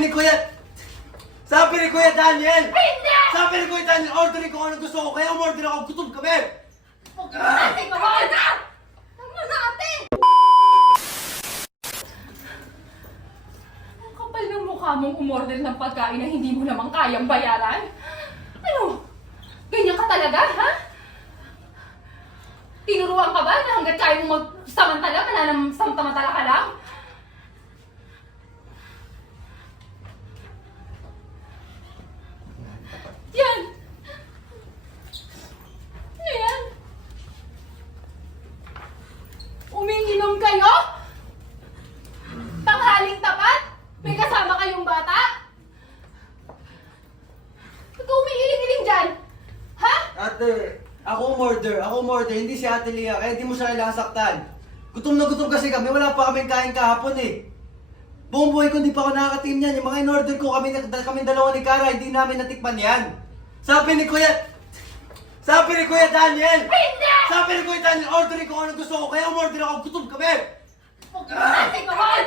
Sabi ni Kuya... Sabi ni Kuya Daniel! Hindi! Sabi ni Kuya Daniel, orderin ko ano gusto ko, kaya umorder ako, gutom kami! Huwag mo natin gawin na! Tama na ate! Ang kapal ng mukha mong umorder ng pagkain na hindi mo naman kayang bayaran? Ano? Ganyan ka talaga, ha? Tinuruan ka ba na hanggat kaya mong magsamantala, mananamsamantala ka lang? Yan! Ano yan? Umiinom kayo? Tanghaling tapat? May kasama kayong bata? Ba't ka umiiling-iling dyan? Ha? Ate, ako umorder, hindi si Ate Lia, kaya di mo siya kailangan saktan. Gutom na gutom kasi kami, wala pa kaming kain kahapon eh. Buong buhay ko hindi pa ako nakakatim yan. Yung mga in-order ko, kami dalawa ni Kara, hindi namin natikman yan. Sabi ni Kuya Daniel! Hindi! Sabi ni Kuya Daniel, orderin ko ano gusto ko, kaya umorder ako, gutom kami! Huwag mo natin gawin